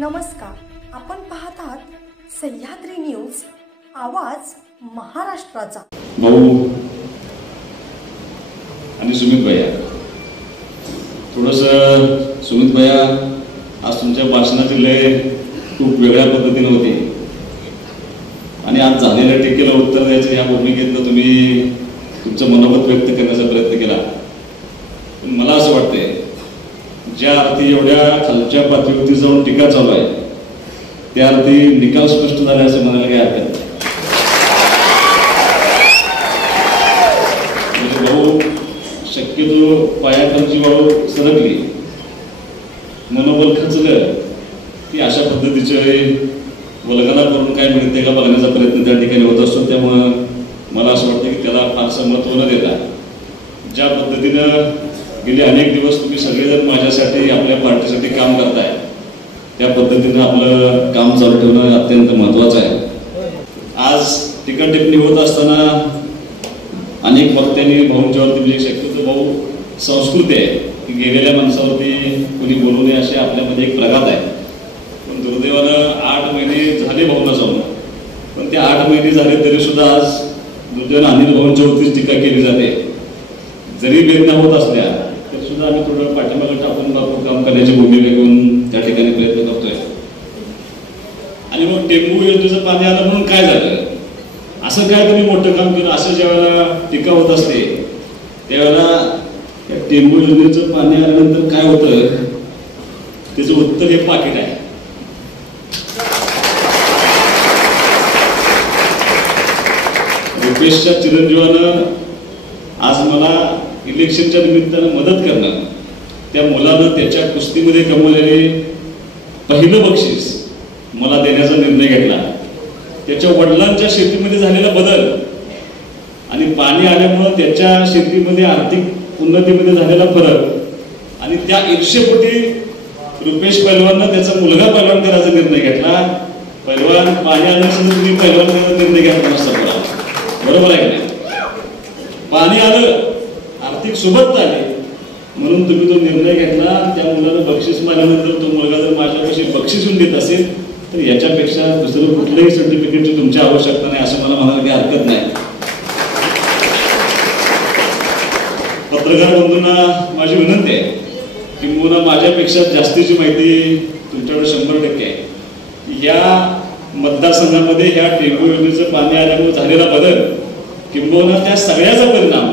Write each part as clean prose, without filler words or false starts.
नमस्कार, आपण पाहत आहात सह्याद्री न्यूज, आवाज महाराष्ट्राचा। भाऊ आणि सुमित भैया, थोडंसं सुमित भैया, आज तुमच्या भाषणाची लय खूप वेगळ्या पद्धतीने होती आणि आज झालेल्या टीकेला उत्तर द्यायचं ह्या भूमिकेतनं तुम्ही तुमचं मनोगत व्यक्त करण्याचा प्रयत्न केला। पण मला असं वाटतंय, ज्या अर्थी एवढ्या खालच्या पातळीवरती जाऊन टीका चालू आहे त्या अर्थी निकाल स्पष्ट झाले असं म्हणायला काही हरकत नाही। भाऊ शक्यतो पायाखालची वाळू सरकली, मनोबल खचलं की अशा पद्धतीचे वल्गना करून काय मिळते का बघण्याचा प्रयत्न त्या ठिकाणी होत असतो। त्यामुळं मला असं वाटतं की त्याला फारसं महत्त्व न देता, ज्या पद्धतीनं गेले अनेक दिवस तुम्ही सगळेजण माझ्यासाठी आपल्या पार्टीसाठी काम करताय, त्या पद्धतीनं आपलं काम चालू ठेवणं अत्यंत महत्त्वाचं आहे। आज टीका टिप्पणी होत असताना अनेक वक्त्यांनी भाऊंच्यावरती, म्हणजे शक्यतो भाऊ संस्कृती आहे की गेलेल्या माणसावरती कोणी बोलू नये अशी आपल्यामध्ये एक प्रघात आहे। पण दुर्दैवानं 8 महिने झाले भाऊंना जाऊन, पण ते 8 महिने झाले तरी सुद्धा आज दुर्दैवानं अनिल भाऊंच्यावरतीच टीका केली जाते। जरी वेदना होत असल्या तरी सुद्धा आम्ही थोडं पाठीमागे टाकून बापू काम करण्याची भूमिका घेऊन त्या ठिकाणी प्रयत्न करतोय। आणि मग टेंबू योजनेचं पाणी आलं म्हणून काय झालं, असं काय तुम्ही मोठं काम केलं असं ज्यावेळेला टीका होत असते त्यावेळेला टेंबू योजनेचं पाणी आल्यानंतर काय होतं त्याचं उत्तर हे पाकिट आहे। रुपेशच्या चिरंजीवानं आज मला इलेक्शनच्या निमित्तानं मदत करणं, त्या मुलानं त्याच्या कुस्तीमध्ये कमवलेले पहिलं बक्षीस मला देण्याचा निर्णय घेतला। त्याच्या वडिलांच्या शेतीमध्ये झालेला बदल आणि पाणी आल्यामुळं त्याच्या शेतीमध्ये आर्थिक उन्नतीमध्ये झालेला फरक आणि त्या 100 कोटी रुपेश पैलवाननं त्याचा मुलगा पैलवान करायचा निर्णय घेतला। पैलवान पाणी आल्यानंतर तुम्ही पैलवान करायचा निर्णय घेतला नसता, बरोबर आहे की नाही? पाणी आलं, आर्थिक सुबत्ता आली म्हणून तुम्ही तो निर्णय घेतला। त्या मुलाला बक्षीस मारल्यानंतर तो मुलगा जर माझ्यापेक्षा बक्षीस देत असेल तर याच्यापेक्षा दुसरं कुठल्याही सर्टिफिकेटची तुमची आवश्यकता नाही असं मला म्हणायला काही हरकत नाही। पत्रकार बंधूंना माझी विनंती आहे की मुलं माझ्यापेक्षा जास्तीची माहिती तुमच्याकडे 100% आहे। या मतदारसंघामध्ये ह्या टेंबू योजनेचं पाणी आल्यामुळे झालेला बदल किंबहुना त्या सगळ्याचा परिणाम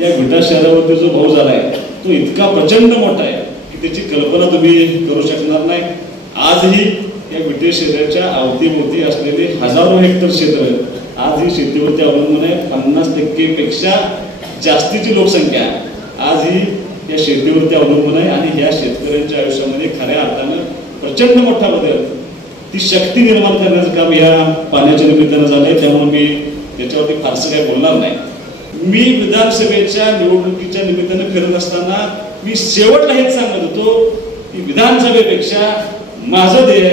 या विटा शहरावरती जो भाऊ झालाय तो इतका प्रचंड मोठा आहे की त्याची कल्पना तुम्ही करू शकणार नाही। आजही या विटे शहराच्या अवतीभोवती असलेले हजारो हेक्टर क्षेत्र आज ही शेतीवरती अवलंबून आहे। 50% पेक्षा जास्तीची लोकसंख्या आजही या शेतीवरती अवलंबून आहे आणि या शेतकऱ्यांच्या आयुष्यामध्ये खऱ्या अर्थानं प्रचंड मोठा बदल, ती शक्ती निर्माण करण्याचं काम या पाण्याच्या निमित्तानं झालंय। त्यामुळे मी त्याच्यावरती फारसं काही बोलणार नाही। मी विधानसभेच्या निवडणुकीच्या निमित्तानं फिरत असताना मी शेवटला हेच सांगत होतो की विधानसभेपेक्षा माझं ध्येय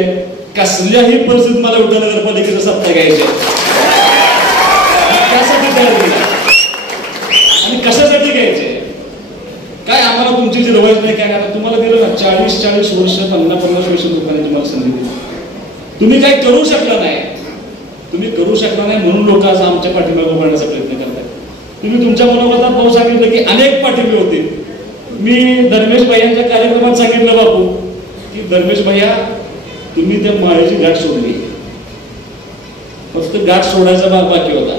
कसल्याही परिस्थितीत मला विटा नगरपालिकेचा सत्ता घ्यायची, त्यासाठी तयार केला आणि कशासाठी घ्यायचे काय आम्हाला तुमची जी रवायत नाही काय आता तुम्हाला दिलं ना 40 वर्ष 50 वर्ष लोकांनी तुम्हाला संधी दिली, तुम्ही काही करू शकला नाही, तुम्ही करू शकला नाही म्हणून लोक आज आमच्या पाठीमागे उभारण्याचा प्रयत्न करतात। तुम्ही तुमच्या मनोगतात भाऊ सांगितलं की अनेक पाठिंबे होते। मी धर्मेश भैयांच्या कार्यक्रमात सांगितलं बापू की धर्मेश भैया तुम्ही त्या माळेची गाठ सोडली, फक्त गाठ सोडायचा भाग बाकी होता।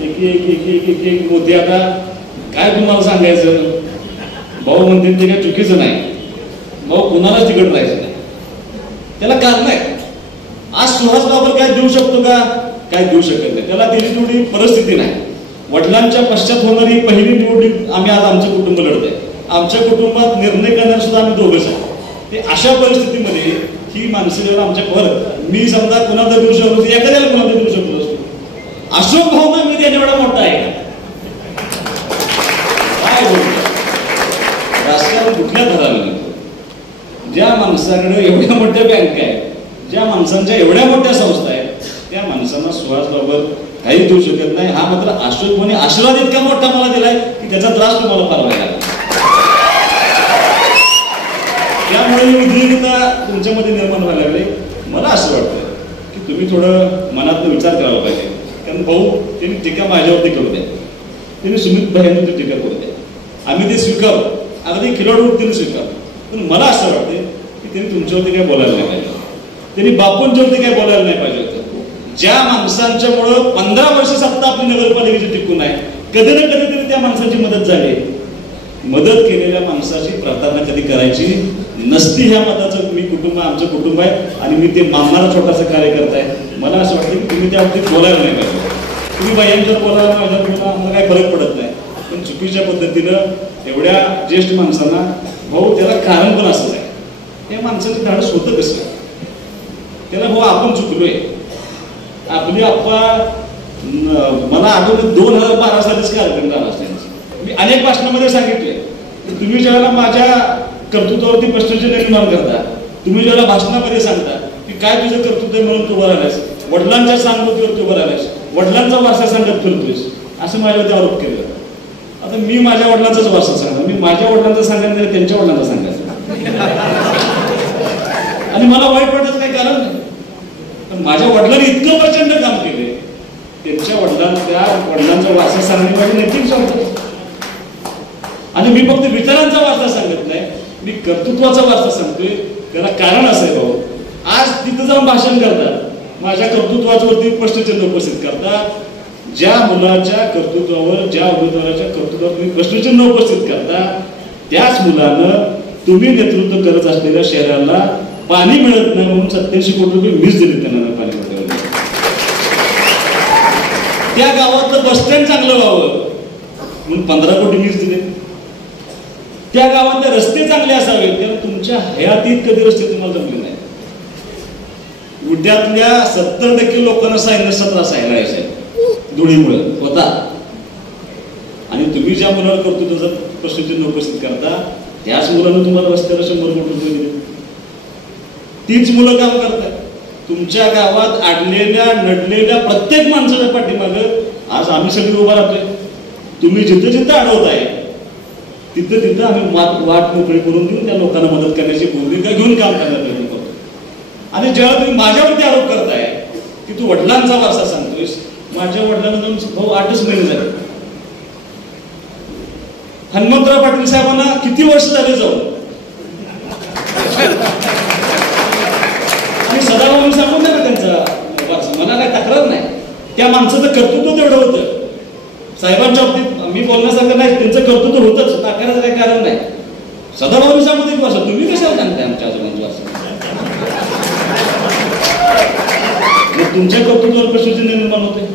एक मोठी आता काय तुम्हाला सांगायचं, भाऊ म्हणते ते काय चुकीचं नाही, भाऊ कुणालाच तिकड राहायचं नाही, त्याला कारण आहे। आज सुहास बाबर काय देऊ शकतो का, काय देऊ शकत नाही, त्याला दिली तेवढी परिस्थिती नाही। वडिलांच्या पश्चात होणारी पहिली निवडणूक आम्ही आज आमचं कुटुंब लढतोय, आमच्या कुटुंबात निर्णय करणार सुद्धा आम्ही दोघंच आहोत। ते अशा परिस्थितीमध्ये ही माणसं जेव्हा आमच्या परत मी समजा कुणाला देऊ शकतो एखाद्याला कुणाला देऊ शकतो असतो, अशोक भाऊ मी त्याने एवढा मोठा आहे काय बोलतो राजकारण कुठल्या थराला? ज्या माणसाकडे एवढ्या मोठ्या बँक आहेत, ज्या माणसांच्या एवढ्या मोठ्या संस्था आहेत, त्या माणसांना सुहास बाबर काही देऊ शकत नाही। हा मात्र अशोक भाऊने आशीर्वाद इतका मोठा मला दिलाय की त्याचा त्रास तुम्हाला फार व्हायला। त्यामुळे दुर्दैविता तुमच्यामध्ये निर्माण व्हायला लागले. मला असं वाटतं की तुम्ही थोडं मनातून विचार करायला पाहिजे. कारण भाऊ त्यांनी टीका माझ्यावरती करू द्या, त्यांनी सुमित भाईंवरती टीका करू द्या, आम्ही ते स्वीकारू, अगदी खिलाडूवरती स्वीकारू. पण मला असं वाटतं की त्यांनी तुमच्यावरती काय बोलायला नाही पाहिजे, त्यांनी बापूंच्यावरती काय बोलायला नाही पाहिजे होतं. ज्या माणसांच्यामुळं 15 वर्ष सत्ता आपली नगरपालिकेची टिकून आहे, कधी ना कधीतरी त्या माणसाची मदत झाली. मदत केलेल्या माणसाची प्रार्थना कधी करायची नसती. ह्या मताचं मी कुटुंब, आमचं कुटुंब आहे आणि मी ते मानणारा छोटासा कार्यकर्ता आहे. मला असं वाटतं की तुम्ही त्या बाबतीत बोलायला नाही पाहिजे. तुम्ही बायांच्यावर बोलायला माझ्यावर बोला, आम्हाला काही फरक पडत नाही. पण चुकीच्या पद्धतीनं एवढ्या ज्येष्ठ माणसांना, भाऊ त्याला कारण पण असंच आहे, या माणसाचं धाडस होतं कसं? त्याला भाऊ आपण चुकलोय. आपली आप्पा मला आठवतं 2012 सालीच कार्यक्रम झाला असते. मी अनेक भाषणामध्ये सांगितले की तुम्ही ज्यावेळेला माझ्या कर्तृत्वावरती प्रश्नचिन्ह निर्माण करता, तुम्ही ज्यावेळेला भाषणामध्ये सांगता की काय तुझं कर्तृत्व म्हणून तू उभं राहिलास, वडिलांच्या सांगतीवरती उभं राहिलास, वडिलांचा वारसा सांगत फिरतोयस, असं माझ्यावरती आरोप केला. आता मी माझ्या वडिलांचाच वारसा सांगणार, मी माझ्या वडिलांचा सांगायला नाही, त्यांच्या वडिलांचा सांगायचं. आणि मला वाईट वाटत काही कारण नाही. पण माझ्या वडिलांनी इतकं प्रचंड काम केले, त्यांच्या वडिलांचा वारसा सांगणे माझी नैतिक जबाबदारी. आणि मी फक्त विचारांचा वारसा सांगत नाही, मी कर्तृत्वाचा वारसा सांगतोय. त्याला कारण असं आहे भाऊ, आज तिथं जाऊन भाषण करतात, माझ्या कर्तृत्वावरती प्रश्नचिन्ह उपस्थित करतात. ज्या मुलाच्या कर्तृत्वावर, ज्या उमेदवाराच्या कर्तृत्वावर तुम्ही प्रश्नचिन्ह उपस्थित करता, त्याच मुलानं तुम्ही नेतृत्व करत असलेल्या शहराला पाणी मिळत नाही म्हणून 87 कोटी रुपये मीच दिले त्यांना पाणीपट्टीवर. त्या गावातलं बस स्टँड चांगलं व्हावं म्हणून 15 कोटी मीच दिले. त्या गावातले रस्ते चांगले असावेत, कारण तुमच्या हयातीत कधी रस्ते तुम्हाला जमले नाही. उड्यातल्या 70% लोकांना सायनसचा त्रास आहे धुळीमुळे होता. आणि तुम्ही ज्या मुलाला करतो त्याचा प्रश्नचिन्ह उपस्थित करता, त्याच मुलांना तुम्हाला रस्त्याला 100 कोटी रुपये दिले. तीच मुलं काम करतात. तुमच्या गावात अडलेल्या नडलेल्या प्रत्येक माणसाच्या पाठीमागं आज आम्ही सगळे उभा राहतोय. तुम्ही जिथं जिथं अडवताय तिथं तिथं आम्ही वाट मोकळी करून देऊन त्या लोकांना मदत करण्याची भूमिका घेऊन काम करण्याचा प्रयत्न करतो. आणि जेव्हा तुम्ही माझ्यावरती आरोप करताय की तू वडिलांचा वारसा सांगतोयस, माझ्या वडिलांना जाऊन भाऊ 8च महिने झाले. हनुमंतराव पाटील साहेबांना किती वर्ष झाले जाऊन, आणि सदाभाऊ सांगून द्या ना त्यांचा वारसा, मला काही तक्रार नाही. त्या माणसाचं कर्तृत्व तेवढं होतं. साहेबांच्या बाबतीत मी बोलण्यासारखं नाही, त्यांचं कर्तृत्व होतच, तक्राराचं काही कारण नाही. सदाभाऊ सांगून एक वारसा, तुम्ही कशाला सांगताय आमच्या आजोबांचा वारसा? तुमच्या कर्तृत्वावर प्रश्नचिन्ह निर्माण होते.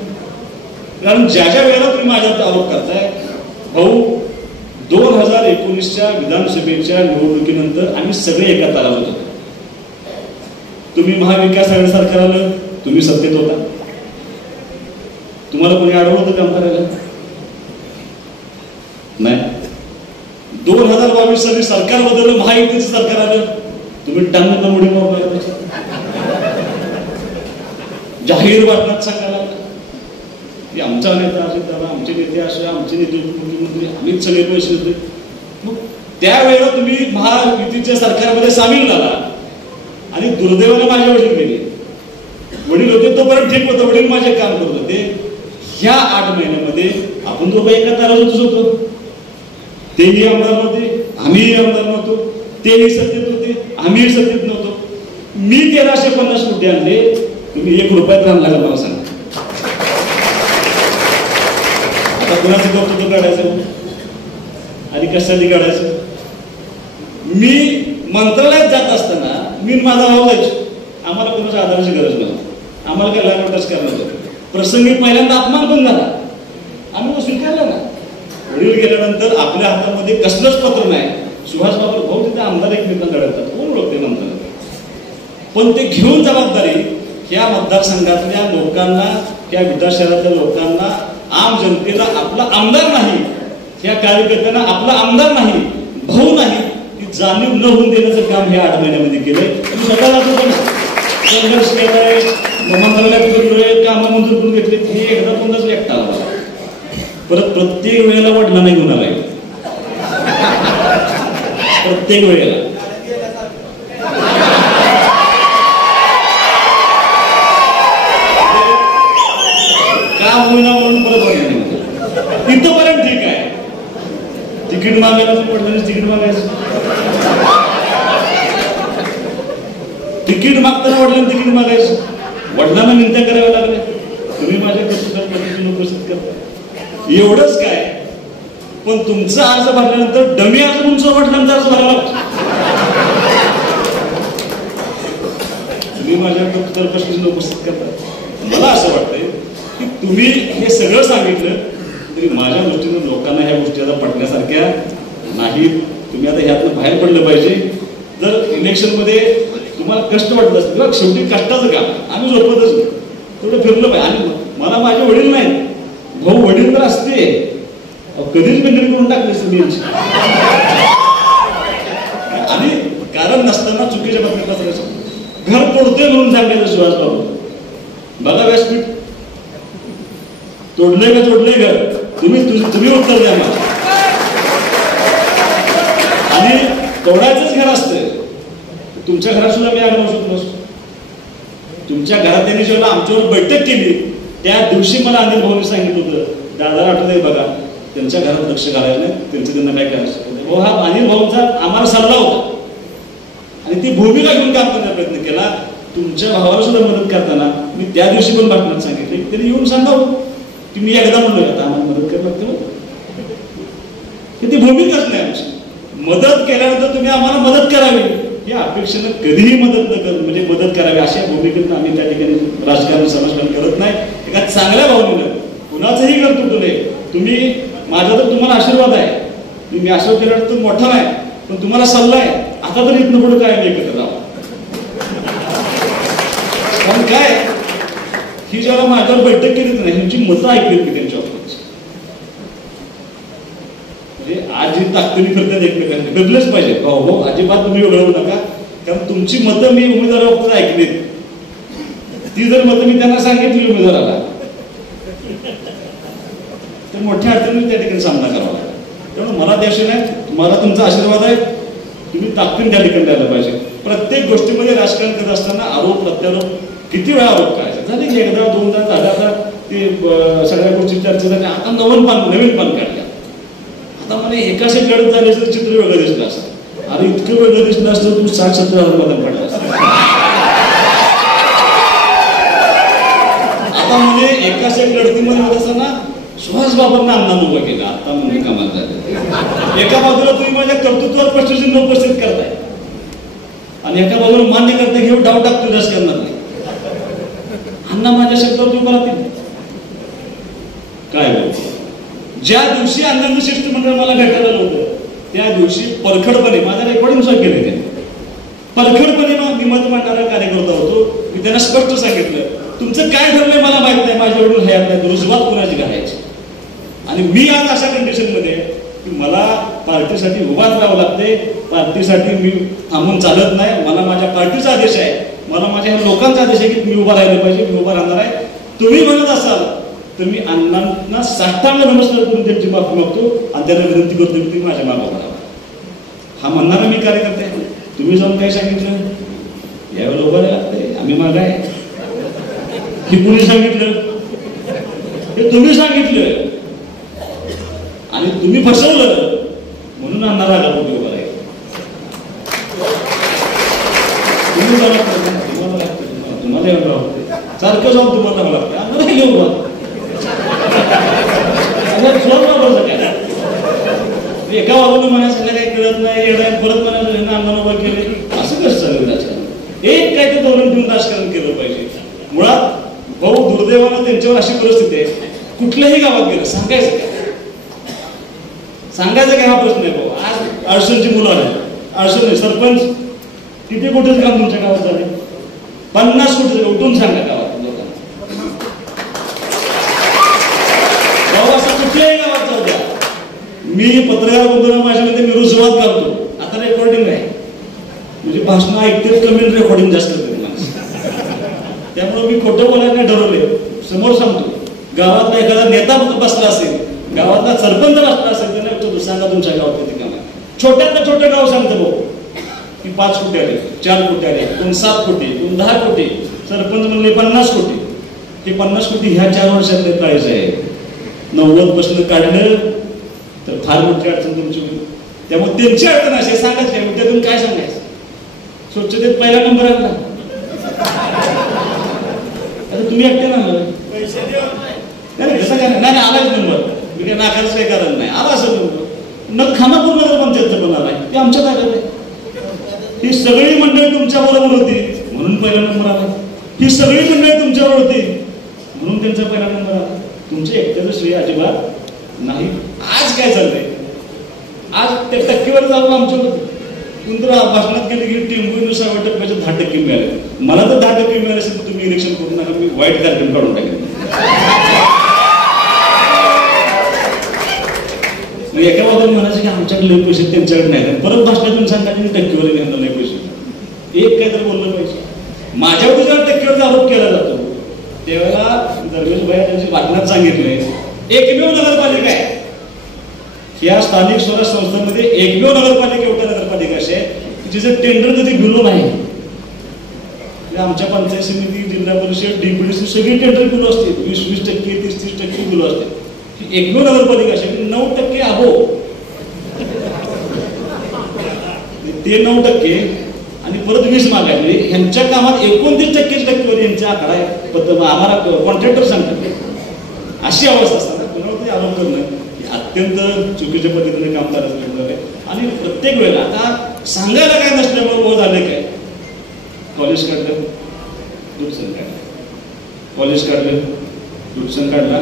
कारण ज्या ज्या वेळेला तुम्ही माझ्यावर आरोप करताय, भाऊ 2019च्या विधानसभेच्या निवडणुकीनंतर आम्ही सगळे एका तालावर होतो. तुम्ही महाविकास आघाडी सरकार आलं, तुम्ही सत्तेत होता, तुम्हाला कोणी अडवलं होतं काम करायला नाही. 2022 साली सरकार बदललं, महायुतीचं सरकार आलं, तुम्ही टांगून उडी मारला. जाहीर वाटण्यात सांगायला की आमचा नेता अजित दादा, आमचे नेते असे, आमचे नेते मुख्यमंत्री, आम्हीच सगळे पैसे देते. मग त्यावेळेला तुम्ही महायुतीच्या सरकारमध्ये सामील झाला आणि दुर्दैवाने माझे वडील गेले. वडील होते तोपर्यंत ठीक होतं, वडील माझे काम करत होते. ह्या 8 महिन्यामध्ये आपण दोघं एका तालावरच होतो. तेही आमदार नव्हते, आम्हीही आमदार नव्हतो. तेही सत्तेत होते, आम्हीही सत्तेत नव्हतो. मी 1350 कोटी आणले, तुम्ही 1 रुपयात आणला का मला सांगा. आता कुणाचं कर्तृत्व काढायचं आणि कशासाठी काढायचं? मी मंत्रालयात जात असताना मी माझा भाऊ जायचो, आम्हाला कोणाच्या आधाराची गरज नव्हती, आम्हाला काही लाग वाटच करणार होतं. प्रसंगी पहिल्यांदा अपमान पण झाला, आम्ही तो स्वीकारला ना. वडील गेल्यानंतर आपल्या हातामध्ये कसलंच पत्र नाही. सुहास बाबू भाऊ तिथे आमदार एकमेकांना लढतात, कोण ओळखते नंतर. पण ते घेऊन जबाबदारी ह्या मतदारसंघातल्या लोकांना, त्या विटा शहरातल्या लोकांना, आम जनतेला आपला आमदार नाही, ह्या कार्यकर्त्यांना आपला आमदार नाही, भाऊ नाही, ती जाणीव न होऊन देण्याचं काम ह्या 8 महिन्यामध्ये केलंय. तुम्ही स्वतःला संघर्ष केलाय, मंत्रालयात फिरलोय, कामं मंजूर करून घेतले. हे एकदा कोणताच एकटा आला, परत प्रत्येक वेळेला वडिलांना घेऊन आलाय. प्रत्येक वेळेला मागायला तर वडिलांनी तिकीट मागायचं. तिकीट मागताना वडिलांनी तिकीट मागायचं. वडिलांना विनंत्या कराव्या लागल्या, तुम्ही माझ्या पद्धतीने उपस्थित करता. एवढंच काय, पण तुमचा अर्ज भरल्यानंतर डमी अर्ज तुमचा वडिलांचा अर्ज भरावा लागतो. तुम्ही माझ्या पद्धतीने उपस्थित करता. मला असं वाटतंय की तुम्ही हे सगळं सांगितलं तरी माझ्या दृष्टीनं लोकांना ह्या गोष्टी आता पटण्यासारख्या नाहीत. तुम्ही आता ह्यातनं बाहेर पडलं पाहिजे. जर इलेक्शनमध्ये तुम्हाला कष्ट वाटत असतील किंवा शेवटी कष्टाचं काम आम्ही झोपतच नाही, थोडं फिरलं पाहिजे. आणि मला माझे वडील नाही, भाऊ वडील तर असते, कधीच मेंटेन करून टाकले तुम्ही यांची. आणि कारण नसताना चुकीच्या बातम्या पसरायचं, घर तोडतोय म्हणून सांगायचं सुहास बाबू. बघा व्यासपीठ तोडलंय का जोडलंय घर, तुम्ही उत्तर द्या मला. आणि तोडायचंच घर असतं. तुमच्या घरात सुद्धा मी आगमन शकलो असतो. तुमच्या घरात त्यांनी जेव्हा आमच्यावर बैठक केली त्या दिवशी मला अनिल भाऊनी सांगितलं होतं, दादा आठवतंय बघा त्यांच्या घरात लक्ष घालायला नाही, त्यांचं त्यांना काय करायचं. हा अनिल भाऊंचा आम्हाला सल्ला होता आणि ती भूमिका घेऊन काम करण्याचा प्रयत्न केला. तुमच्या भावाला सुद्धा मदत करताना मी त्या दिवशी पण बातम्यात सांगितले की त्यांनी येऊन सांगावं की मी एकदा म्हणलो आता आम्हाला मदत करायला लागते. ती भूमिकाच नाही आमची. मदत केल्यानंतर तुम्ही आम्हाला मदत करावी या अपेक्षेनं कधीही मदत न कर म्हणजे मदत करावी अशा भूमिकेतून आम्ही त्या ठिकाणी राजकारण समाजकारण करत नाही. एका चांगल्या भावनेनं कुणाचंही कर्तृत्व नाही. तुम्ही माझा तर तुम्हाला आशीर्वाद आहे, मी आशीर्वाद केल्यानंतर मोठा नाही पण तुम्हाला सल्ला आहे, आता तर इथनं पुढे काय मी एकत्र राहा. पण काय ही जेव्हा माझ्यावर बैठक केली नाही ह्यांची मतं ऐकली मी त्यांच्या ऑफिस. म्हणजे आज जी ताकदीने करतात एकमेकांनी बदलच पाहिजे. हो अजिबात तुम्ही वेगळं होऊ नका, कारण तुमची मतं मी उमेदवारावर ऐकलीत. ती जर मतं मी त्यांना सांगितली उमेदवाराला तर मोठ्या अडचणीने त्या ठिकाणी सामना करावा लागला. त्यामुळे मला त्याशी नाही, मला तुमचा आशीर्वाद आहे. तुम्ही ताकदीने त्या ठिकाणी द्यायला पाहिजे. प्रत्येक गोष्टीमध्ये राजकारण करत असताना आरोप प्रत्यारोप किती वेळा आरोप करायचा. झाले की एकदा दोनदा झालं, आता ते सगळ्या गोष्टी चर्चा झाल्या. आता नवीन पान काढल्या. आता मला एकाशे लढत झाली असं चित्र वेगळं दिसलं असतं. आणि इतकं वेगळं दिसलं असतं तुम्ही 60-70 मतदान काढलं असतं. आता म्हणजे एकाशे लढतीमध्ये होत असताना सुहास बाबांना आमदार उभा केला. आता म्हणजे कमाल झाली. एका बाजूला तुम्ही माझ्या कर्तृत्वावर प्रश्नचिन्ह उपस्थित करताय आणि एका बाजूला मान्य करताय घेऊन डाव टाकतो राजकारणात. अण्णा माझ्या शब्दावर उभा राहतील काय बोलतो. ज्या दिवशी अण्णांचं शिष्टमंडळ मला भेटायला होतं त्या दिवशी परखडपणे माझ्या रेकॉर्डिंग सुद्धा केले त्यांनी. परखडपणे मी मत मांडणारा कार्यकर्ता होतो. मी त्यांना स्पष्ट सांगितलं तुमचं काय ठरलंय मला माहित नाही, माझ्या एवढून हयात नाही, रुजवात कोणाची घालायची. आणि मी आज अशा कंडिशन मध्ये की मला पार्टीसाठी उभाच राहावं लागते. पार्टीसाठी मी थांबून चालत नाही. मला माझ्या पार्टीचा आदेश आहे, मला माझ्या लोकांचा आदेश आहे की मी उभा राहिलं पाहिजे, मी उभा राहणार आहे. तुम्ही म्हणत असाल तर मी अण्णांना साष्टांग नमस्कार करून त्यांची माफी मागतो आणि त्यांना विनंती करतो की तुम्ही माझ्या मागे उभा राहा. हा म्हणणारा मी कार्यकर्ता आहे. तुम्ही जाऊन काय सांगितलं यावेळेला उभं राहायला लागतंय, आम्ही मागे आहे. हे कुणी सांगितलं? हे तुम्ही सांगितलं आणि तुम्ही फसवलं म्हणून अण्णा रागापोटी उभा राहील. तुम्हाला एवढं वाटतं सारखं जाऊन तुम्हाला लागतं अण्णा राहिले उभा. एका बाजूला म्हणायचं काही कळत नाही, परत म्हणायचं अण्णा उभा केले. असं कसं चालू राजकारण? एक काय ते धोरण ठेवून राजकारण केलं पाहिजे. मुळात भाऊ दुर्दैवानं त्यांच्यावर अशी परिस्थिती आहे, कुठल्याही गावात गेलं सांगायचं काय हा प्रश्न आहे. भाऊ आज अडचणची मुलं आले, अडचण आहे. सरपंच किती कोटीचं काम तुमच्या गावात झाले? 50 कोटीचं. उठून सांगा गावात लोकांना. भाऊ असं कुठल्याही गावात जाऊ द्या. मी पत्रकार बोलताना माझ्यामध्ये मी रुजवात करतो. आता रेकॉर्डिंग आहे म्हणजे भाषण ऐकतेच कमी, रेकॉर्डिंग जास्त करते माणसं. त्यामुळे मी खोटं बोलायला ठरवले. समोर सांगतो, गावातला एखादा नेता बसला असेल, गावातला सरपंच बसला असेल त्यांना विचारतो सांगा तुमच्या गावात किती काम आहे. छोट्यातलं छोटं गाव सांगतं भाऊ की 5 कोटी आले, 4 कोटी आले, कोण 7 कोटी, कोण 10 कोटी. सरपंच म्हणले 50 कोटी. हे 50 कोटी ह्या 4 वर्षातले प्राईज आहे. 90% काढलं तर फार मोठी अडचण तुमची होईल. त्यामुळे त्यांची अडचण अशी सांगायची त्यातून काय सांगायचं. स्वच्छतेत पहिला नंबर आणला, आता तुम्ही एकटे ना कसं काय नाही आलाच नंबर, मी काय नाकायचं काही कारण नाही, आला असं नंबर. खानापूर नगरपंचायतचं पण आलाय, ते आमच्या ताब्यात आहे. ही सगळी मंडळी तुमच्या बरोबर होती म्हणून पहिला नंबर आला. ही सगळी मंडळी तुमच्यावर होती म्हणून त्यांचा पहिला नंबर आला. तुमच्या एकट्याचं श्रेय अजिबात नाही. आज काय चाललंय, आज त्या टक्केवर जाऊन आमच्याकडे तुमचं भाषणात गेले की टेंबूनुसार टप्प्याचे 10% मिळाले. मला तर 10% मिळाले असेल तर तुम्ही इलेक्शन करू नका, मी वाईट कार्यक्रम काढून टाकेन. एका बाजूला म्हणायचं की आमच्याकडे लय पैसे त्यांच्याकडे नाही, परत भाषणातून सांगा की टक्केवारी घेणार नाही पैसे. एक काय तर बोललं पाहिजे. माझ्यावर जेव्हा टक्केवारीचा आरोप केला जातो त्यावेळेला दरवेळेस भाई त्यांची बातम्यात सांगितलंय एकमेव नगरपालिका आहे या स्थानिक स्वराज्य संस्थांमध्ये, एकमेव नगरपालिका एवढ्या नगरपालिका असे जिचं टेंडर कधी भिलो नाही. आमच्या पंचायत समिती, जिल्हा परिषद, डीपीडीसी सगळी टेंडर बिलो असते, 20-20%, 30-30% बिलो असते. एकमेव नगरपालिका असे 9% अबो, ते 9% आणि परत 20 मागायचे. ह्यांच्या कामात 29% टक्केवारी यांच्या आकडा आहे. आम्हाला कॉन्ट्रॅक्टर सांगतात. अशी अवस्था असताना कुणावरती आरोप करणं अत्यंत चुकीच्या पद्धतीने काम करायचं आहे. आणि प्रत्येक वेळेला आता सांगायला काय नसल्यामुळे वर झाले काय, कॉलेज काढलं दूधसन काढलं, कॉलेज काढलं दूधसन काढला,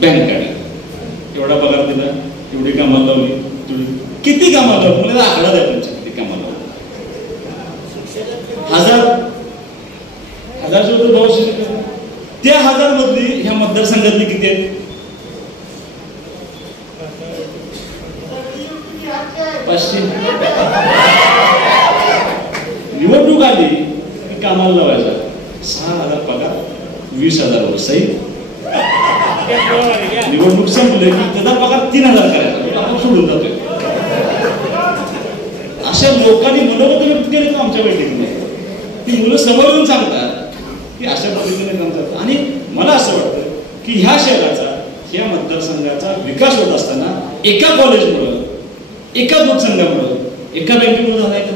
बँक काढली, एवढा पगार दिला, एवढी कामाला लावली, तेवढी किती कामाला लावली मला आकडा द्या तुमच्या किती कामाला लावली. 1000 रुपये भाव शिल्लक, त्या 1000 मधली ह्या मतदारसंघातली किती आहेत, 500. निवडणूक आली की कामाला लावायचा 6000 पगार, 20,000 वर सही. निवडणूक संपले की त्याचा पगार 3000 करायचा, आपण सोडून जातोय. अशा लोकांनी मनोगत व्यक्त केले का आमच्या बैठकीने, ती मुलं समोरून सांगतात की अशा पद्धतीने काम करतात. आणि मला असं वाटतं की ह्या शहराचा, ह्या मतदारसंघाचा विकास होत असताना एका कॉलेजमुळे, एका दूध संघामुळे, एका बँकेमुळे झालाय का.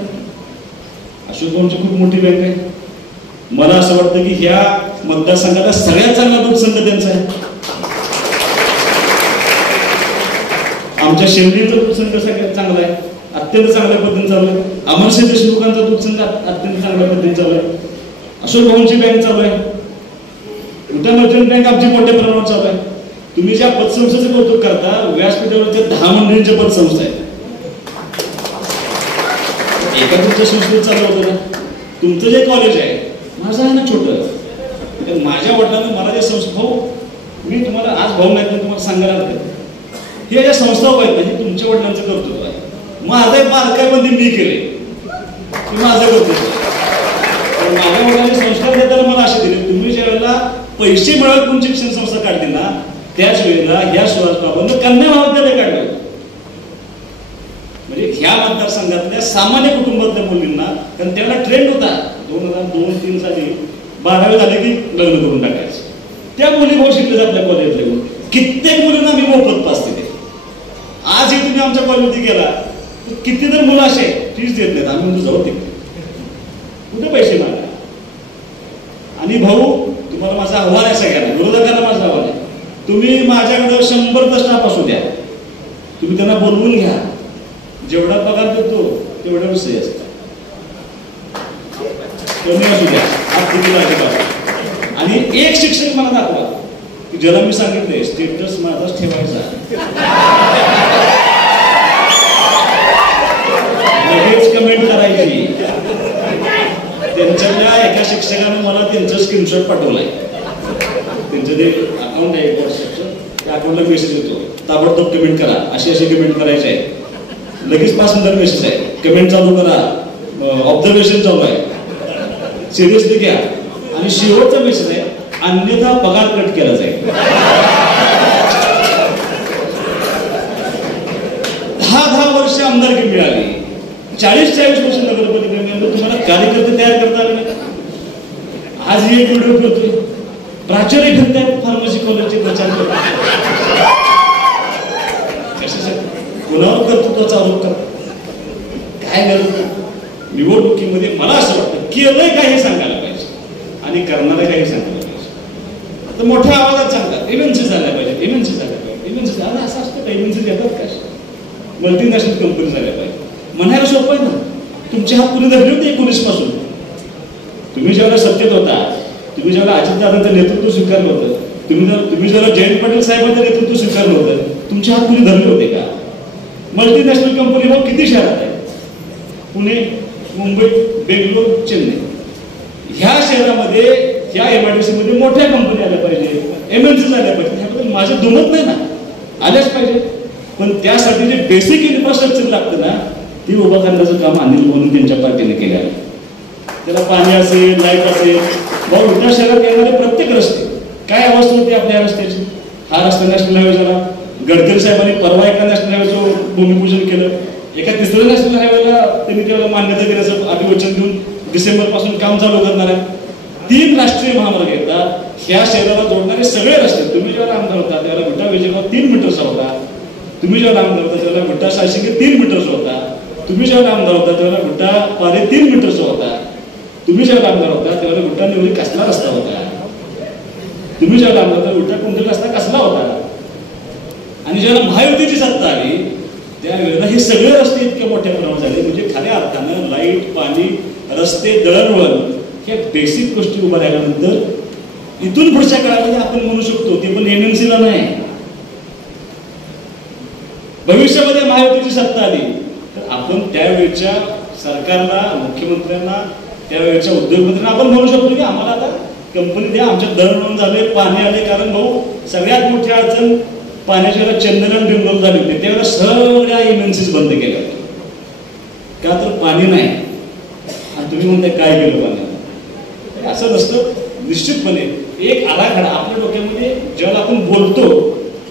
अशोक भाऊंची खूप मोठी बँक आहे. मला असं वाटतं की ह्या मतदारसंघाचा सगळ्यात चांगला दूध संघ त्यांचा आहे. आमच्या शेंद्रीचा दूध संघ सगळ्यात चांगला आहे, अत्यंत चांगल्या पद्धतीने चालू आहे. अमरसिंह देशमुखांचा दूध संघ अत्यंत चांगल्या पद्धतीने चालू आहे. अशोक भाऊंची बँक चालू आहे. उद्या मर्चंट बँक आमची मोठ्या प्रमाणात चालू आहे. तुम्ही ज्या पतसंस्थेचे कौतुक करता, व्यासपीठावरच्या 10 मंडळींच्या पतसंस्था आहेत. एका तुमच्या संस्थेत चालू होतं ना. तुमचं जे कॉलेज आहे, माझं आहे ना छोटं, माझ्या वडिलांना मला जे संस्था, भाऊ मी तुम्हाला आज भाऊ नाही तर तुम्हाला सांगायला लागतं, हे ज्या संस्था आहेत म्हणजे तुमच्या वडिलांचं कर्तृत्व आहे. माझं एक बारकाईबंदी मी केले, माझं कर्तृत्व. माझ्या वडिलांनी संस्कार देताना मला असे दिले, तुम्ही ज्या वेळेला पैसे मिळत तुमची शिक्षण संस्था काढली ना, त्याच वेळेला ह्या सुभाषबाबांना कन्या महाविद्यालय काढलं. म्हणजे ह्या मतदारसंघातल्या सामान्य कुटुंबातल्या मुलींना, कारण त्याला ट्रेंड होता 2002-03 साली 12वी झाली की लग्न करून टाकायचं. त्या मुली भाऊ शिकले आपल्या कॉलेजला, कित्येक मुलींना मी मोफत पास दिले. आजही तुम्ही आमच्या कॉलेजमध्ये गेला तर किती तर मुलं असे फीस देत नाहीत, आम्ही म्हणतो जाऊ दे, कुठे पैसे मागा. आणि भाऊ तुम्हाला माझा आव्हान आहे, सगळ्यांना विरोधकांना माझं आव्हान आहे, तुम्ही माझ्याकडे 100 स्टाफ असू द्या, तुम्ही त्यांना बोलवून घ्या, जेवढा पगार देतो तेवढा विषय असतो, कमी असू द्या, आणि एक शिक्षक मला दाखवा की ज्याला मी सांगितलंय स्टेटस माझाच ठेवायचा, लगेच कमेंट करायची. त्यांच्यातल्या एका शिक्षकाने मला त्यांचं स्क्रीनशॉट पाठवलाय, त्यांचं जे अकाउंट आहे व्हॉट्सअपचं, त्या अकाउंटला मेसेज येतो, ताबडतोब कमेंट करा, अशी अशी कमेंट करायची आहे. लगेच 5 नंतर मेसेज आहे, कमेंट चालू करा, ऑब्झर्वेशन चालू आहे, सिरियसली घ्या. आणि शेवटचा मेसेज आहे, अन्यथा पगार कट केला जाईल. 10 वर्ष आमदारकी मिळाली, 40-40 वर्ष नगरपालिका मिळाली, तुम्हाला कार्यकर्ते तयार करता आले नाही. आज एक व्हिडिओ करतोय, प्राचार्य फिरतायत फार्मसी कॉलेजचे प्रचार करतात, कशासाठी, कोणावर कर्तृत्वाचा आरोप करतात. काय गरज नाही. निवडणुकीमध्ये मला असं वाटतं केलंय काय हे सांगायला पाहिजे आणि करणारं काय हे सांगायला पाहिजे. आता मोठ्या आवाजात सांगतात एमएनसी झाल्या पाहिजे, एमएनसी झाल्या पाहिजे, एमएनसी झालं असं असतं का? एमएनसी येतात का? मल्टीनॅशनल कंपनी झाल्या पाहिजे म्हणायला सोपं आहे ना. तुमचे हात कुणी धरले होते 19 पासून. तुम्ही जेव्हा सत्तेत होता, तुम्ही जेव्हा अजितदादांचं नेतृत्व स्वीकारलं होतं, तुम्ही जेव्हा जयंत पाटील साहेबांचं नेतृत्व स्वीकारलं होतं, तुमचे हात कुणी धरले होते का? मल्टीनॅशनल कंपनी मग किती शहरात आहे? पुणे, मुंबई, बेंगलोर, चेन्नई. ह्या शहरामध्ये ह्या MIDC मध्ये मोठ्या कंपनी आल्या पाहिजे, MNC झाल्या पाहिजे. ह्याबद्दल माझं दुमत नाही ना, आल्याच पाहिजे. पण त्यासाठी जे बेसिक इन्फ्रास्ट्रक्चर लागतं ना, ती उभं करण्याचं काम अनिल म्हणून त्यांच्या पार्टीने केलं आहे. त्याला पाणी असेल, लाईट असेल. भाऊ विटा शहरात येणारे प्रत्येक रस्ते, काय अवस्था होती आपल्या रस्त्याची? हा रस्ता नॅशनल हायवे झाला. गडकरी साहेबांनी परवा एका नॅशनल हायवेचं भूमिपूजन केलं. एका तिसऱ्या नॅशनल हायवेला त्यांनी त्याला मान्यता देण्याचं अभिवचन देऊन डिसेंबर पासून काम चालू करणार आहे. 3 राष्ट्रीय महामार्ग येतात. ह्या शहराला जोडणारे सगळे रस्ते. तुम्ही जेव्हा आमदार होता त्यावेळेला विटा विजयगाव 3 मीटरचा होता. तुम्ही जेव्हा आमदार होता त्यावेळेला विटा साशिंगे 3 मीटरचा होता. तुम्ही जेव्हा आमदार होता त्यावेळेला विटा पारे 3 मीटरचा होता. तुम्ही जेव्हा आमदार होता त्यावेळेला विटा निवडी कसला रस्ता होता. तुम्ही जेव्हा आमदार होता विटा कुंडल रस्ता कसला होता. आणि जेव्हा महायुतीची सत्ता आली त्यावेळेला हे सगळे रस्ते इतके मोठ्या प्रमाणात झाले. म्हणजे खऱ्या अर्थानं लाईट, पाणी, रस्ते, दळणवळण ह्या बेसिक गोष्टी उभ्या राहिल्यानंतर इथून पुढच्या काळामध्ये आपण म्हणू शकतो ते पण MNCला नाही. भविष्यामध्ये महायुतीची सत्ता आली तर आपण त्यावेळेच्या सरकारला, मुख्यमंत्र्यांना, त्यावेळेच्या उद्योगमंत्र्यांना आपण म्हणू शकतो की आम्हाला आता कंपनी द्या, आमच्यात दळणवळण झाले, पाणी आले. कारण भाऊ सगळ्यात मोठी अडचण पाण्याची वेळेला चंदन आणि बेंगलोर झाली होती. त्यावेळेला सगळ्या MNCs बंद केल्या होत्या. का तर पाणी नाही. आणि तुम्ही म्हणताय काय केलं पाण्याला? असं नसतं. निश्चितपणे एक आराखडा आपल्या डोक्यामध्ये जेव्हा आपण बोलतो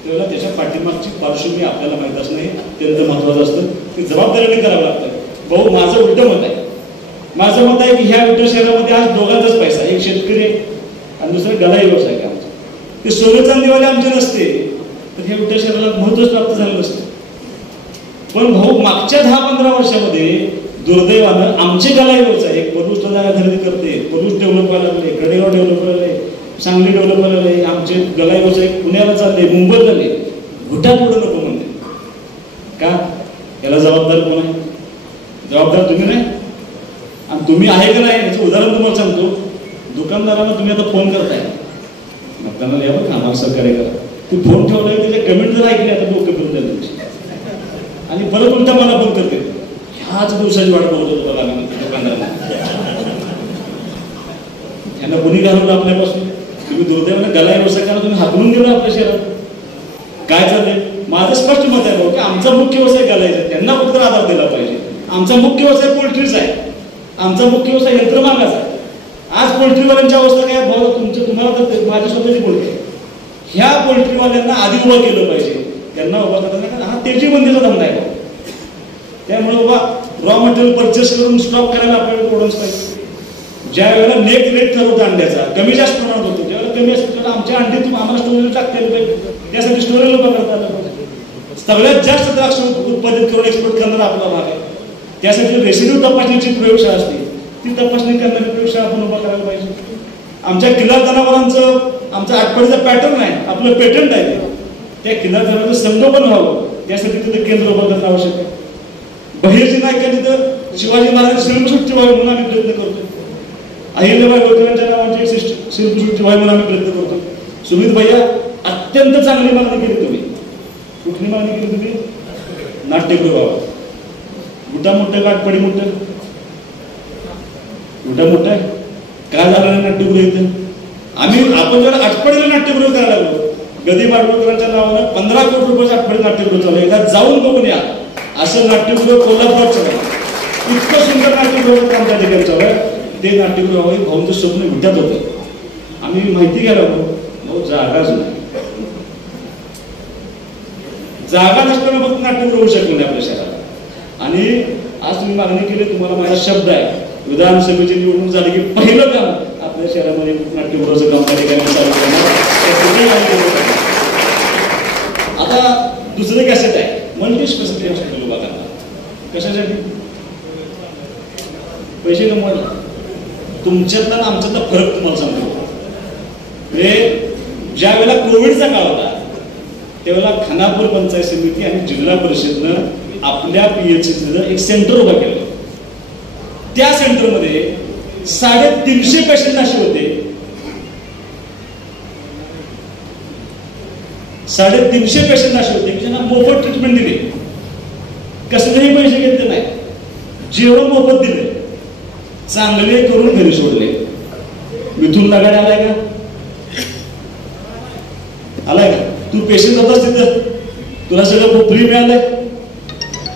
तेव्हा त्याच्या पाठीमागची पार्श्वभूमी आपल्याला माहित असणं हे अत्यंत महत्वाचं असतं. ते जबाबदारीने करावं लागतं. भाऊ माझं उलटं मत आहे. माझं मत आहे की ह्या विटा शहरामध्ये आज दोघांचाच पैसा, एक शेतकरी आणि दुसरं गलाई व्यवसाय का आमचा. ते सोनं चांदीवाले आमचे नसते तर ह्या विटा शहराला महत्वच प्राप्त झालं नसतं. पण भाऊ मागच्या 10-15 वर्षामध्ये दुर्दैवानं आमचे गलाई व्यवसाय, एक पलूसला जागा खरेदी करते, पलूस डेव्हलप व्हायला लागले, कडेगाव डेव्हलप व्हायला लागले, सांगली डेव्हलप व्हायला लागले, आमचे गलाई व्यवसाय पुण्याला चालले, मुंबईला चालले. घुटा पुढं नको म्हणते का? याला जबाबदार कोण आहे? जबाबदार तुम्ही नाही. आणि तुम्ही आहे का नाही याचं उदाहरण तुम्हाला सांगतो. दुकानदारांना तुम्ही आता फोन करताय, मग त्यांना या बघा आम्हाला सहकार्य करा. ते फोन ठेवलाय, त्याचे कमेंट जर ऐकले आता डोकं फिरून द्या तुमची. आणि परत उलटा मला फोन करते, ह्याच दिवसाची वाट बघत होतो बघा दुकानदारांना. त्यांना कोणी घालवलं आपल्यापासून? तुम्ही दुर्दैवाने गलाई व्यवसाय करा, तुम्ही हाकलून गेला आपल्या शहरात. काय चाललंय? माझं स्पष्ट मत आहे की आमचा मुख्य व्यवसाय गलायचा, त्यांना कुठं आधार दिला पाहिजे. आमचा मुख्य व्यवसाय पोल्ट्रीचा आहे. आमचा मुख्य व्यवसाय यंत्रमागाचा आहे. आज पोल्ट्रीवाल्यांची अवस्था काय? तुम्हाला तर माझ्या स्वतःची पोल्ट्री, ह्या पोल्ट्रीवाल्यांना आधी उभं केलं पाहिजे. त्यांना उभा करताना हा तेजीबंदीचा धंदा आहे. त्यामुळे बाबा रॉ मटेरियल परचेस करून स्टॉक करायला आपल्याला प्रोडक्ट्स पाहिजे. ज्या वेळेला नेट रेट ठरवतो अंड्याचा, कमी जास्त प्रमाणात होतो, ज्यावेळेला कमी असतो त्याला आमच्या अंडी आम्हाला स्टोरेज टाकता येईल पाहिजे. त्यासाठी स्टोरेज उभं करता आलं पाहिजे. सगळ्यात जास्त द्राक्ष उत्पादित करून एक्सपोर्ट करणारा आपला भाग आहे. त्यासाठी रेसिड्यू तपासणीची प्रयोगशाळा असते, ती तपासणी करणारी प्रयोगशाळा आपण उभा करायला पाहिजे. आमच्या किल्लार जनावरांचं आमचा आठवड्याचा पॅटर्न आहे, आपलं पेटंट आहे. त्या किल्लार जनावरांचं संगोपन व्हावं त्यासाठी तिथे केंद्र उभं करणं आवश्यक आहे. बहिर्जी नायकांनी तर शिवाजी महाराज शिल्पसृष्टी व्हावी म्हणून आम्ही प्रयत्न करतो. अहिल्याबाई होळकरांच्या नावाची शिल्पसृष्टी व्हावी म्हणून आम्ही प्रयत्न करतो. सुमित भैया अत्यंत चांगली मागणी केली तुम्ही. कुठली मागणी केली तुम्ही? नाट्यगृह व्हावं. मोठा मोठं काटपडी मोठं मोठा मोठं आहे. काय झालं नाही नाट्यगृह इथं? आपण जर आठवडीला नाट्यगृह करायला लागलो. गदी माडगुळकरांच्या नावानं 15 कोटी रुपयाचं आठवडी नाट्यगृह चालू आहे. एकदा जाऊन बघून या. असं नाट्यगृह कोल्हापुरात चालू आहे. इतकं सुंदर नाट्यगृह काम त्या ठिकाणी चालू आहे. ते नाट्यगृह भाऊंचं स्वप्न विटत होतं. आम्ही माहिती घ्यायला भाऊ जागाच नाही. जागा नसताना फक्त नाट्यगृह होऊ शकलं नाही आपल्या शहरात. आणि आज तुम्ही मागणी केली, तुम्हाला माझा शब्द आहे, विधानसभेची निवडणूक झाली की पहिलं काम आपल्या शहरामध्ये नाट्यगृहाचं काम त्या ठिकाणी चालू करणार. आता दुसरं कॅसेट आहे, मल्टी स्पेसिफिक हॉस्पिटल उभा करणार. कशासाठी? पैसे कमवायला. तुमच्यातला आणि आमच्यातला फरक तुम्हाला सांगतो. ज्या वेळेला कोविडचा काळ होता त्यावेळेला खानापूर पंचायत समिती आणि जिल्हा परिषदनं आपल्या PHCचं एक सेंटर उभा केलं. त्या सेंटरमध्ये 350 पेशंट असे होते, 350 पेशंट असे होते की ज्यांना मोफत ट्रीटमेंट दिली, कसलेही पैसे घेतले नाही, जेवण मोफत दिले, चांगले करून घरी सोडले. मिथून लगाडे आलाय का? आलाय का? तू पेशंट होतास तिथं, तुला सगळं फ्री मिळालंय,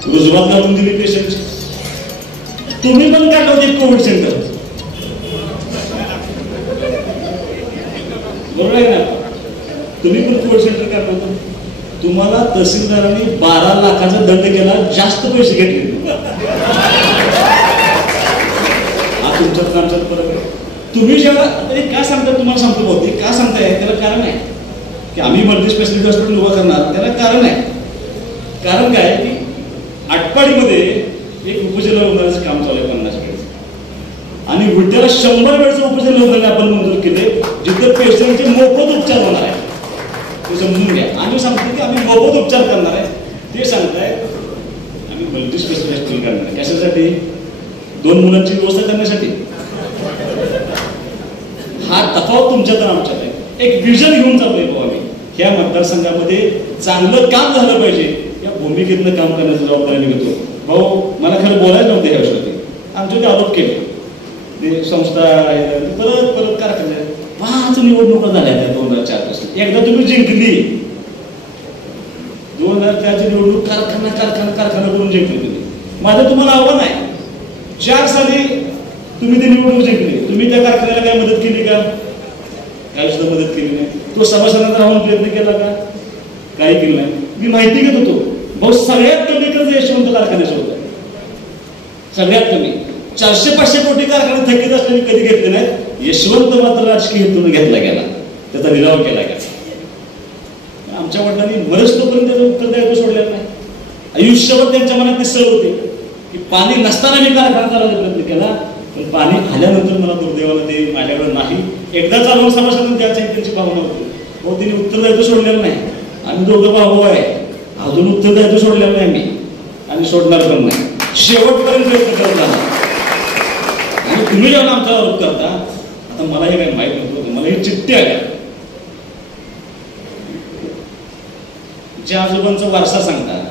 रुजवात घालून दिली पेशंट. तुम्ही पण काढलं होते कोविड सेंटर, बरोबर आहे ना? तुम्ही पण कोविड सेंटर काढलं होतं. तुम्हाला तहसीलदारांनी 12 लाखाचा दंड केला, जास्त पैसे घेतले. हा तुमच्यात आमच्यात फरक आहे. तुम्ही जेव्हा का सांगता, तुम्हाला सांगतो बहुतेक का सांगताय त्याला कारण आहे की आम्ही मल्टी स्पेशालिटी हॉस्पिटल उभा करणार. त्याला कारण आहे. कारण काय की आटपाडीमध्ये एक उपजिल्हा रुग्णालयाचं काम चालू आहे 50 बेडचं, आणि विट्याला 100 बेडचं उपजिल्हा रुग्णालय आपण मंजूर केले, जिथे पेशंटचे मोफत उपचार होणार आहे. ते समजून घ्या. आम्ही सांगतो की आम्ही मोफत उपचार करणार आहे, ते सांगताय आम्ही मल्टी स्पेशालिटी हॉस्पिटल करणार आहे. कशासाठी? 2 मुलांची व्यवस्था करण्यासाठी. हा तफावत तुमच्यात आणि आमच्यात आहे. एक विजन घेऊन चाललोय भाऊ आम्ही. ह्या मतदारसंघामध्ये चांगलं काम झालं पाहिजे, या भूमिकेतनं काम करण्याची जबाबदारी मी घेतो. भाऊ मला खरं बोलायला नव्हते ह्या विषयावरती. आमच्याकडे आरोप केले, ते संस्था परत परत कारखान्यात 5 निवडणुका झाल्या त्या 2004 पासून. एकदा तुम्ही जिंकली, 2004ची निवडणूक कारखाना कारखाना कारखाना करून जिंकली तुम्ही. माझं तुम्हाला आव्हान आहे, 4 साली तुम्ही ती निवडणूक जिंकली, तुम्ही त्या कारखान्याला काय मदत केली का? काही सुद्धा मदत केली नाही. तो सभासदांना राहून प्रयत्न केला का? काही केलं नाही. मी माहिती घेत होतो भाऊ, सगळ्यात कमी कर्ज यशवंत कारखान्याचं होतं. सगळ्यात कमी 400-500 कोटी कारखाने थकीत असल्याने कधी घेतले नाहीत. यशवंत मात्र राजकीय हेतून घेतला गेला, त्याचा लिलाव केला गेला. आमच्या वडिलांनी बरेच तोपर्यंत त्याचं उत्तरदायित्व सोडलेलं नाही. आयुष्यभर त्यांच्या मनात निश्चय होते की पाणी नसताना मी कारखाना चालवायचा प्रयत्न केला, पण पाणी आल्यानंतर मला दुर्दैवाला ते माझ्याकडे नाही. एकदा चालवून सभासद द्यायची त्यांची भावना होती. हो, तिने उत्तरदायित्व सोडलेलं नाही. आम्ही दोघं भाऊ आहे, अजून उत्तरदायित्व सोडलेलं नाही मी, आणि सोडणार पण नाही. शेवटपर्यंत प्रयत्न करत राहणार. आणि तुम्ही जेव्हा आमचा आरोप करता, आता मला हे काही माहित नव्हतं, मला ही चिठ्ठी आल्या. ज्या आजोबांचा वारसा सांगता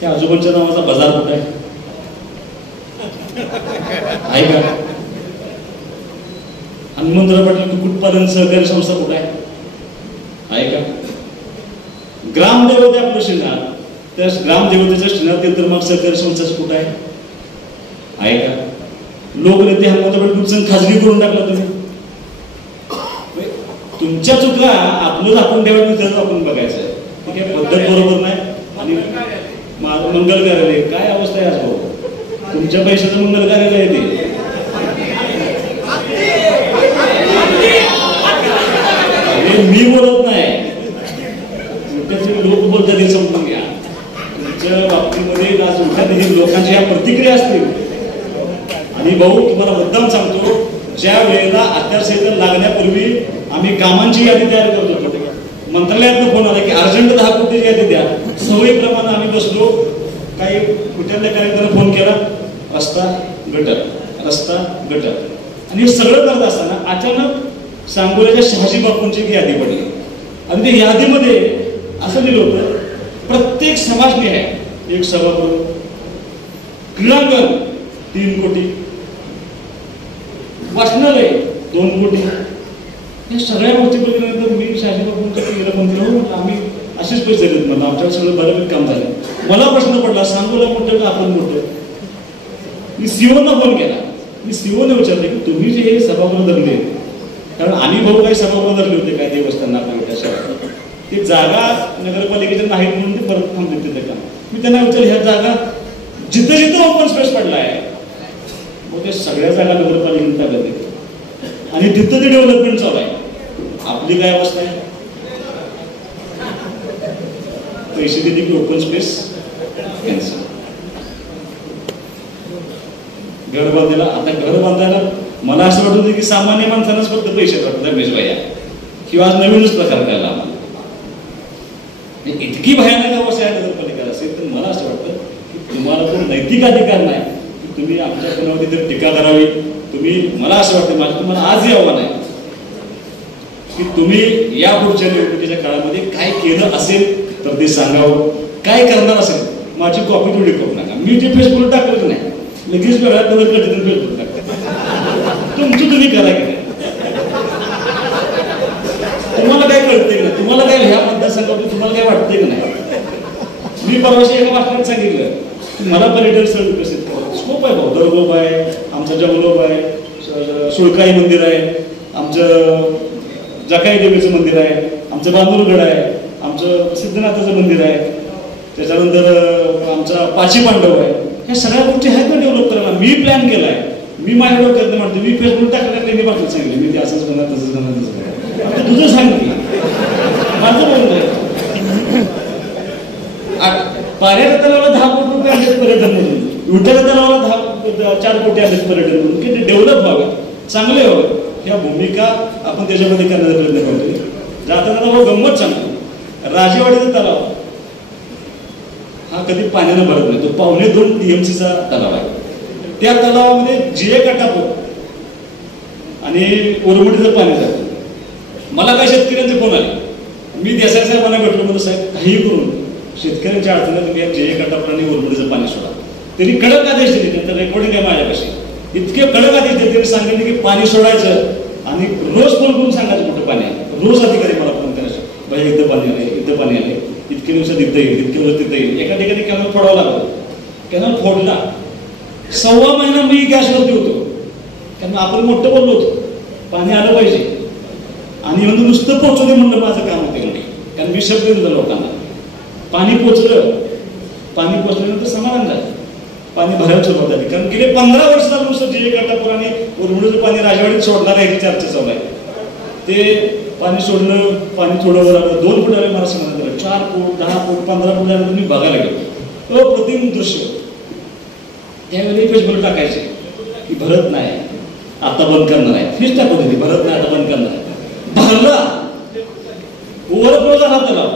त्या आजोबांच्या नावाचा बाजार कुठे आहे? आहे का? हनुमंतराव पाटील कुक्कुटपालन सहकारी संस्था कुठे आहे का? ग्रामदेवते आपलं श्रीनाथ, त्या ग्रामदेवतेच्या श्रीनाथ तीर्थमार्ग सहकारी संस्थाचं कुठं आहे का? लोकनेते हनुमंतराव पाटील खाजगी करून टाकला तुम्ही. तुमच्या चुका आपलं आपण ठेवायचं, त्याचं आपण बघायचं. ठीक आहे, पद्धत बरोबर नाही. आणि मंगल कार्यालय काय अवस्था आहे आज भाऊ? तुमच्या पैशाचं मंगल कार्यालय आहे ते. मी बोलत नाही, लोक बोलतात हे समजून घ्या. तुमच्या बाबतीमध्ये लोकांच्या या प्रतिक्रिया असतील. आणि भाऊ तुम्हाला मुद्दाम सांगतो, ज्या वेळेला आचारसंहिता लागण्यापूर्वी आम्ही कामांची यादी तयार करत होतो, मंत्रालयातून फोन आला की अर्जंट 10 कोटीची यादी द्या. सवयीप्रमाणे आम्ही बसलो. काही कुठल्या कार्यक्रमाला फोन केला, रस्ता गटर, रस्ता गटर, आणि हे सगळं करत असताना अचानक सांगोल्याच्या शहाजी बापूंची यादी पडली. आणि त्या यादीमध्ये असं लिहिलं होतं, प्रत्येक समाजने आहे 1 सभागृह, क्रीडांगण 3 कोटी, वाचनालय 2 कोटी. या सगळ्या गोष्टी बघितल्यानंतर मी शहाजी बापूंच्या गेला मंत्री आम्ही असेच पैसे देत म्हणलं, आमच्याकडे सगळं बऱ्यापैकी काम झालं. मला प्रश्न पडला, सांगोला मोठं का आपण मोठं? मी सीओना फोन केला. मी सीओने विचारले की तुम्ही जे हे सभागृह धरले, कारण आम्ही भाऊ काही सभागृह धरले होते काय देवस्थान आपल्या शहरात, ते जागा नगरपालिकेच्या नाहीत म्हणून ते परत थांबले तिथे का. मी त्यांना विचारलं, ह्या जागा जिथं जिथं ओपन स्पेस पडला आहे, मग ते सगळ्या जागा नगरपालिकेने ताब्यात देते आणि तिथं ते डेव्हलपमेंट चालू आहे. आपली काय अवस्था आहे? पैसे देते की ओपन स्पेस कॅन्सल. घर बांधायला. आता घर बांधायला मला असं वाटत होतं की सामान्य माणसांनाच फक्त पैसे वाटत रमेश भैया किंवा आज नवीनच प्रकार करायला आम्हाला. इतकी भयानक अवस्था आहे नगरपालिका असेल तर मला असं वाटतं की तुम्हाला तो नैतिक अधिकार नाही की तुम्ही आमच्या कोणावर तिथे टीका करावी. तुम्ही मला असं वाटतं माझं तुम्हाला आजही आव्हान आहे की तुम्ही या पुढच्या निवडणुकीच्या काळामध्ये काय केलं असेल तर ते सांगावं. काय करणार असेल माझी कॉपी तेवढी करू नका. मी जे फेसबुकवर टाकलं नाही लगेच वेळा नगरपालिकेतून फेसबुक टाकते. तुमचं तुम्ही करा की तुम्हाला काय कळतंय का? तुम्हाला काय ह्या मतदारसंघातून तुम्हाला काय वाटतंय का नाही? मी परवाशी एका वाक्यात सांगितलं की मला पर्यटन स्थळ विकसित करा. स्कोप आहे भाऊ. दरगोब आहे, आमचं जंगलोब आहे, सुळकाई मंदिर आहे, आमचं जकाई देवीचं मंदिर आहे, आमचं बांबुलगड आहे, आमचं सिद्धनाथाचं मंदिर आहे, त्याच्यानंतर आमचा पाची पांडव आहे. ह्या सगळ्या गोष्टी आहेत ना डेव्हलप करायला. मी प्लॅन केलाय. मी माझ्या डोक्यात म्हणतो मी फेसबुक टाकलं त्यांनी बाकी सांगितलं मी ते असंच करणार तसंच करणार तसं करणार. आता तुझं सांग की माझं बोलतोय. पाऱ्या तलावाला 10 कोटी रुपये आलेत पर्यटन म्हणून, उलट्या तलावाला 4 कोटी आलेत पर्यटन म्हणून की ते डेव्हलप व्हावे, चांगले व्हावे. ह्या भूमिका आपण त्याच्यामध्ये करण्याचा प्रयत्न करतोय. जाताना गंमत सांगतो. राजेवाडीचा तलाव हा कधी पाण्यानं भरत नाही. तो 2.25 TMCचा तलाव आहे. त्या तलावामध्ये जिए काटापूर आणि ओरमुटीचं पाणी जातं. मला काय शेतकऱ्यांचे फोन आले. मी देसाई साहेबांना भेटलो म्हणून साहेब काही करून शेतकऱ्यांच्या अडचणीला तुम्ही जिए काटापूर आणि ओरमुटीचं पाणी सोडा. त्यांनी कडक आदेश दिले. त्यांचं रेकॉर्डिंग आहे माझ्यापाशी. इतके कडक आदेश दिले. त्यांनी सांगितले की पाणी सोडायचं आणि रोज फोन करून सांगायचं कुठं पाणी आहे. रोज अधिकारी मला फोन करायचे भाई इथं पाणी आले, इथं पाणी आले, इतके दिवसात इथं येईल, इतके दिवस तिथं येईल. एका ठिकाणी कॅनल फोडावं लागलं. कॅनल फोडला. 1.25 महिना मी गॅसवरती होतो कारण आपण मोठं बोललो होतो पाणी आलं पाहिजे आणि म्हणून नुसतं पोचवू दे म्हणलं माझं काम होते म्हणजे. कारण मी शब्द दिलं लोकांना. पाणी पोचलं. पाणी पोचल्यानंतर समाधान झालं. पाणी भरायला सुरुवात झाली. कारण गेले 15 वर्ष झालं नुसतं जिए काटापूर आणि उरमुडीचं पाणी राजवाडीत सोडणार आहे चर्चा चालू आहे. ते पाणी सोडलं. पाणी थोडं वर आलं. 2 फूट आले मला समाधान झालं. 4 फूट 10 फूट 15 फूट झालं मी बघायला गेलो. अप्रतिम दृश्य. त्यावेळी फेसबुक टाकायचे की भरत नाही आता बंद करणार आहे. फीस टाकत होती भरत नाही आता बंद करणार आहे. भरला. ओव्हरफ्लो झाला तलाव.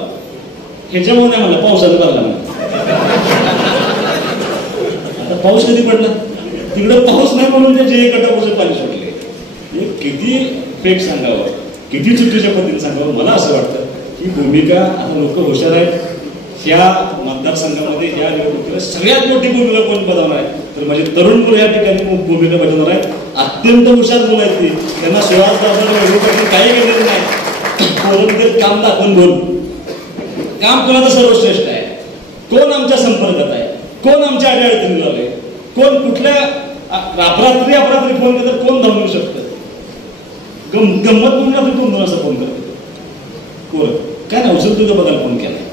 ह्याच्यामुळे नाही म्हणलं पावसानं भरला म्हणून. आता पाऊस कधी पडला? तिकडं पाऊस नाही म्हणून त्या जिए काटापूरचं पाणी सोडले. हे किती फेक सांगावं, किती चुकीच्या पद्धतीने सांगावं. मला असं वाटतं ही भूमिका आता लोक हुशार आहेत. ह्या मतदारसंघामध्ये ह्या निवडणुकीला सगळ्यात मोठी भूमिका कोण बजावणार आहे तर माझे तरुण मुलं या ठिकाणी भूमिका बजावणार आहेत. अत्यंत हुशार मुलं आहेत ती. त्यांना सुहास काही केलेलं नाही. काम दाखवून बोल. काम कोणाचं सर्वश्रेष्ठ आहे, कोण आमच्या संपर्कात आहे, कोण आमच्या अडचणीला लावले, कोण कुठल्या अपरात्री फोन करतात, कोण धावून येऊ शकतं. गंमत म्हणून आपण कोण असं फोन करतो. कोण काय नाही औषध तुझं बघायला फोन केला.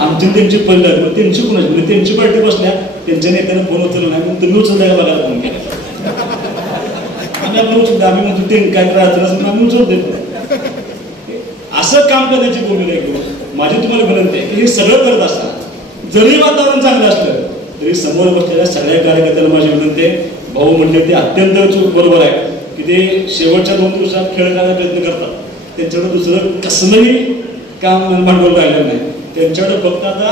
आमची त्यांची पहिलं त्यांची कोणाची म्हणजे त्यांची पार्टी बसल्या त्यांच्या नेत्यानं फोन उचलला नाही म्हणून तुम्ही उचलता का बघायला फोन केला. आम्ही आपलं उचलतो. आम्ही म्हणतो ते काय अडचण आम्ही उचलतो. असं काम करण्याची भूमिका घेऊ. माझी तुम्हाला विनंती आहे की हे सगळं करत असताना जरी वातावरण चांगलं असलं तरी समोर बसलेल्या सगळ्या कार्यकर्त्यांना माझी विनंती आहे. भाऊ म्हणले ते अत्यंत बरोबर आहे की ते शेवटच्या 2 दिवसात खेळ करण्याचा प्रयत्न करतात. त्यांच्याकडे दुसरं कसलंही काम भांडवल राहिलं नाही. त्यांच्याकडे फक्त आता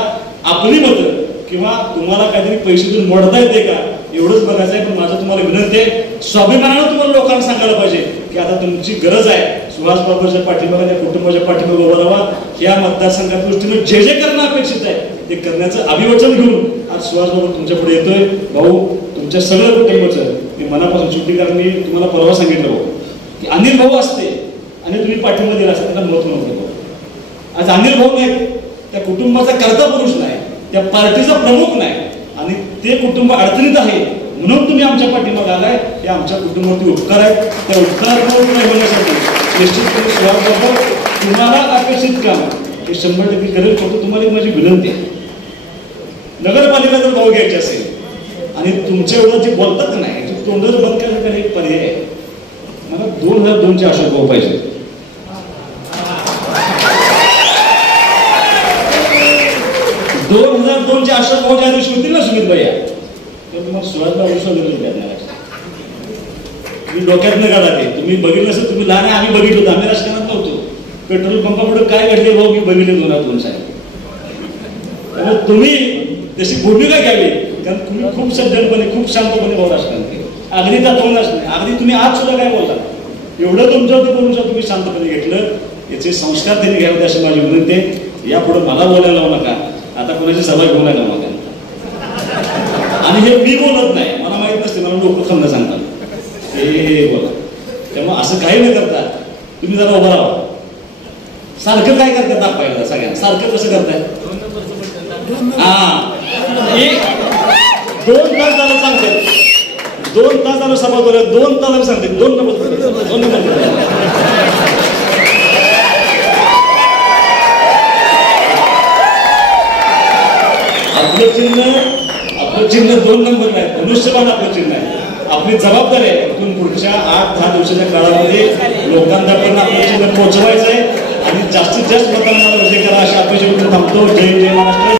आपली मतं किंवा तुम्हाला काहीतरी पैसे देऊन मोडता येते का एवढंच बघायचं आहे. पण माझं तुम्हाला विनंती आहे स्वाभिमानानं तुम्हाला लोकांना सांगायला पाहिजे की आता तुमची गरज आहे. सुहास बाबूच्या पाठीमागे त्या कुटुंबाच्या पाठीमागे उभा राहा. या मतदारसंघाच्या दृष्टीनं जे जे करणं अपेक्षित आहे ते करण्याचं अभिवचन घेऊन आज सुहास बाबू तुमच्या पुढे येतोय. भाऊ तुमच्या सगळं कुटुंबाचं मी मनापासून शेवटी कारण मी तुम्हाला परवा सांगितलं भाऊ की अनिल भाऊ असते आणि तुम्ही पाठिंबा दिला असता त्यांना महत्व नव्हतं. आज अनिल भाऊ नाही, त्या कुटुंबाचा कर्ता पुरुष नाही, त्या पार्टीचा प्रमुख नाही आणि ते कुटुंब अडचणीत आहे म्हणून तुम्ही आमच्या पाठीमागे आलाय. हे आमच्या कुटुंबावरती उपकार आहेत. त्या उपकारासाठी निश्चितपणे सुहास बाबू तुम्हाला अपेक्षित काम हे 100% करेल. फक्त तुम्हाला एक माझी विनंती आहे नगरपालिका जर भाऊ घ्यायची असेल आणि तुमच्या एवढं जे बोलतात नाही तोंड जर बंद करण्याचा एक पर्याय आहे. मला 2002चे अशोक भाऊ पाहिजे. 2002चे अशोक भाऊ ज्या दिवशी होतील ना सुमित भैया पण मग सुरुवातीला विश्वास तुम्ही डोक्यात न काढा ते. तुम्ही बघितलं असेल, तुम्ही लहान आहे, आम्ही बघितलं होतं, आम्ही राजकारणात नव्हतो. पेट्रोल पंपापुढे काय घडले भाऊ मी बघितले 2002 साली. त्यामुळे तुम्ही तशी भूमिका घ्यावी, कारण तुम्ही खूप सज्जनपणे खूप शांतपणे भाऊ राजकारण केलं. अगदी तत्वच नाही, अगदी तुम्ही आज सुद्धा काय बोलता एवढं तुमच्यावरती बोलून सुद्धा तुम्ही शांतपणे घेतलं. याचे संस्कार त्यांनी घ्यावे अशी माझी विनंती आहे. यापुढे मला बोलायला लावू नका, आता कोणाची सभा घेऊन नका मला. आणि हे मी बोलत नाही, मला माहित नसते, मला लोक खंड सांगतात हे बोला. त्यामुळे असं काही न करता तुम्ही जरा उभं राहा. सारखं काय करतात दाखवायला सगळ्यांना, सारखं कसं करताय? हा 2 तास झालं सांगते, 2 तास झालं सभा बोलत, 2 तास झालं सांगते, 2 नंबर आपलं चिन्ह 2 नंबर नाही, धनुष्यबाण आपलं चिन्ह आहे. आपली जबाबदारी आहे इथून पुढच्या 8-10 दिवसाच्या काळामध्ये लोकांपर्यंत आपलं चिन्ह पोहोचवायचं आहे आणि जास्तीत जास्त मतांना विजय करा अशी अपेक्षा थांबतो. जय जय महाराष्ट्र.